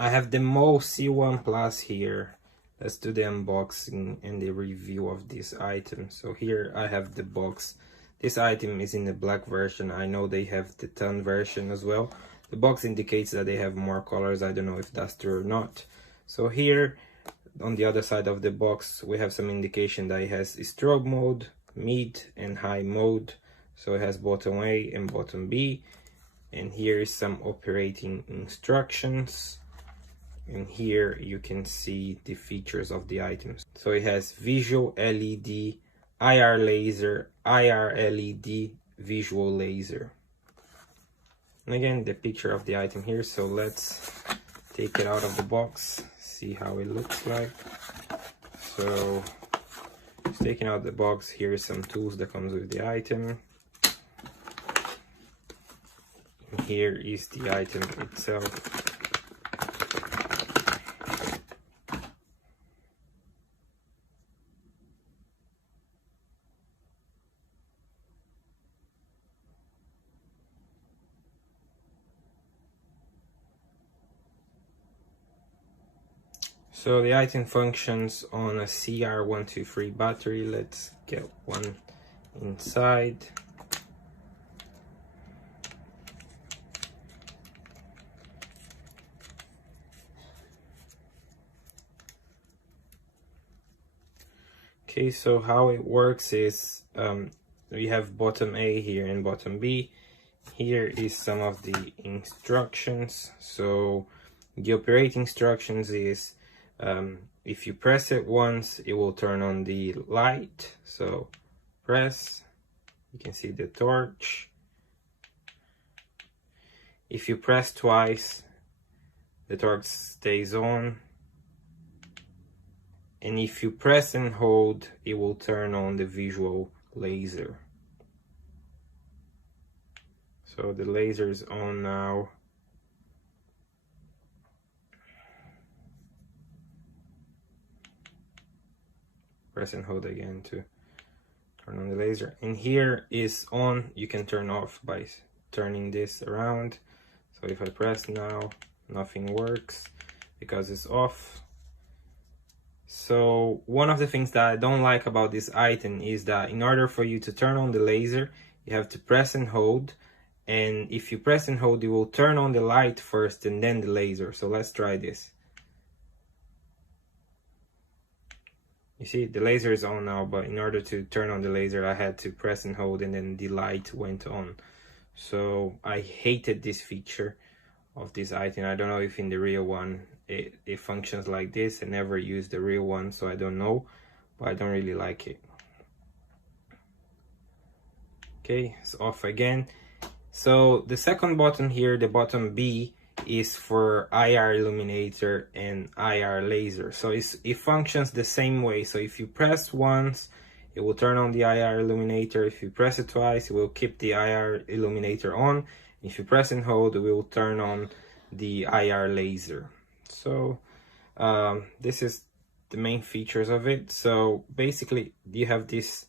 I have the Mawl C1 Plus here. Let's do the unboxing and the review of this item. So here I have the box. This item is in the black version. I know they have the tan version as well. The box indicates that they have more colors. I don't know if that's true or not. So here on the other side of the box we have some indication that it has strobe mode, mid and high mode. So it has button A and button B. And here is some operating instructions. And here you can see the features of the items. So it has visual LED, IR laser, IR LED, visual laser. And again, the picture of the item here. So let's take it out of the box, see how it looks like. So just taking out the box, here is some tools that comes with the item. And here is the item itself. So the item functions on a CR123 battery. Let's get one inside. Okay, so how it works is we have bottom A here and bottom B. Here is some of the instructions. So the operating instructions is if you press it once, it will turn on the light. So press, you can see the torch. If you press twice, the torch stays on. And if you press and hold, it will turn on the visual laser. So the laser is on now. Press and hold again to turn on the laser. And here is on. You can turn off by turning this around. So if I press now, nothing works because it's off. So one of the things that I don't like about this item is that in order for you to turn on the laser, you have to press and hold. And if you press and hold, it will turn on the light first and then the laser. So let's try this. You see, the laser is on now, but in order to turn on the laser, I had to press and hold and then the light went on. So I hated this feature of this item. I don't know if in the real one it functions like this. I never used the real one, so I don't know, but I don't really like it. Okay, it's off again. So the second button here, the button B, is for IR illuminator and IR laser. So it functions the same way. So if you press once, it will turn on the IR illuminator. If you press it twice, it will keep the IR illuminator on. If you press and hold, it will turn on the IR laser. So this is the main features of it. So basically you have this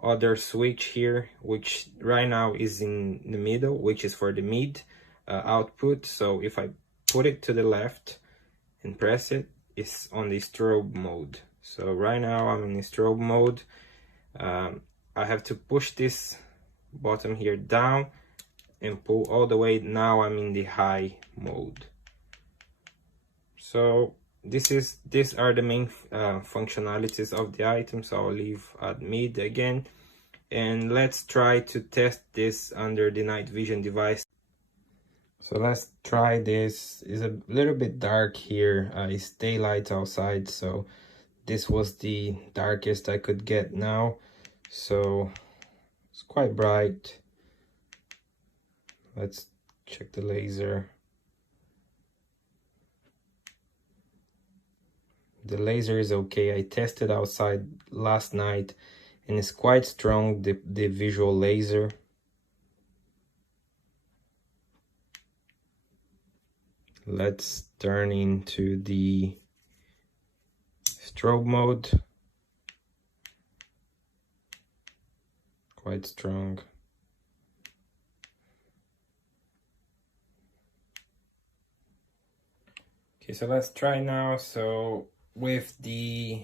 other switch here, which right now is in the middle, which is for the mid output. So if I put it to the left and press it, it's on the strobe mode. So right now I'm in the strobe mode. I have to push this button here down and pull all the way. Now I'm in the high mode. So these are the main functionalities of the item. So I'll leave at mid again, and let's try to test this under the night vision device. So let's try this. It's a little bit dark here. It's daylight outside, so this was the darkest I could get now. So it's quite bright. Let's check the laser. The laser is okay. I tested outside last night and it's quite strong, the visual laser. Let's turn into the strobe mode. Quite strong. Okay, so let's try now. So with the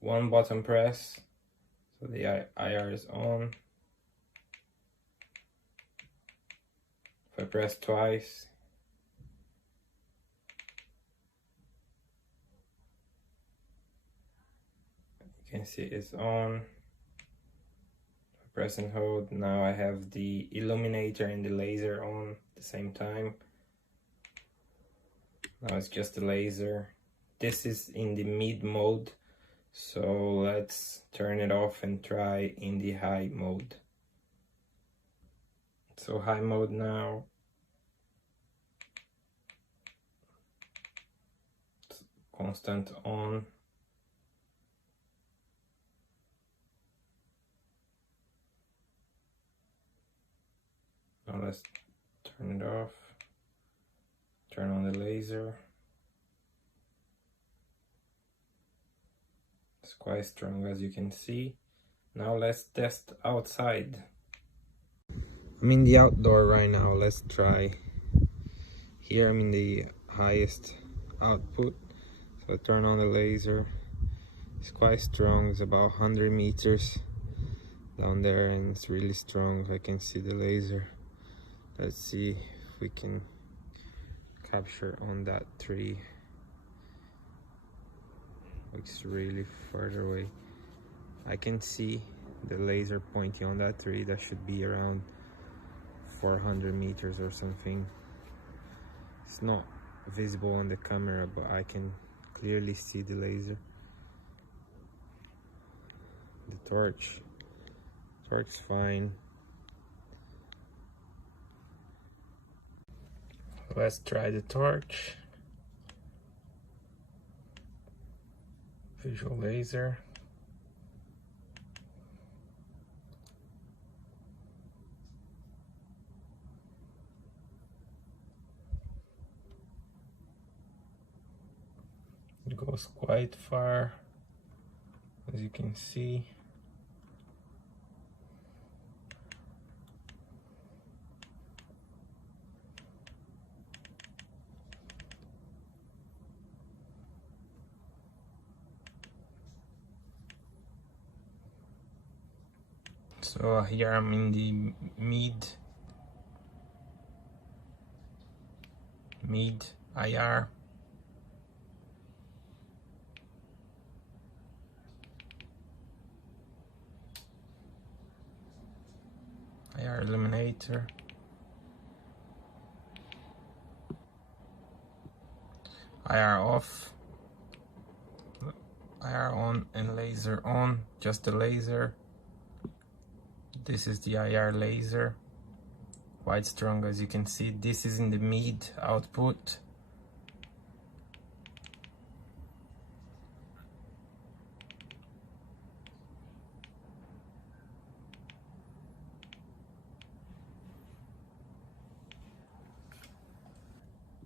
one button press, so the IR is on. If I press twice, you can see it's on. If I press and hold, now I have the illuminator and the laser on at the same time. Now it's just the laser. This is in the mid mode, so let's turn it off and try in the high mode. So high mode now. It's constant on. Now let's turn it off. Turn on the laser. It's quite strong, as you can see. Now let's test outside. I'm in the outdoor right now. Let's try. Here I'm in the highest output. So I turn on the laser. It's quite strong. It's about 100 meters down there and it's really strong. I can see the laser. Let's see if we can capture on that tree. Looks really further away. I can see the laser pointing on that tree. That should be around 400 meters or something. It's not visible on the camera, but I can clearly see the laser. The torch works fine. Let's try the torch. Visual laser. It goes quite far, as you can see. So here I'm in the mid IR. IR illuminator. IR off. IR on and laser on. Just the laser. This is the IR laser. Quite strong, as you can see. This is in the mid output.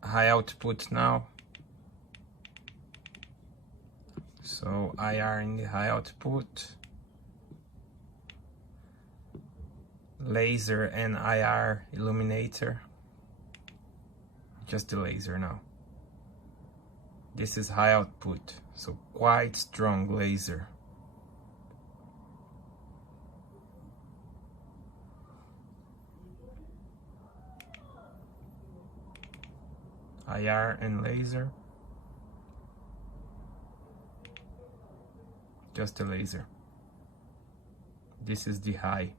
High output now. So IR in the high output. Laser and IR illuminator. Just the laser now. This is high output, so quite strong laser. IR and laser. Just a laser. This is the high.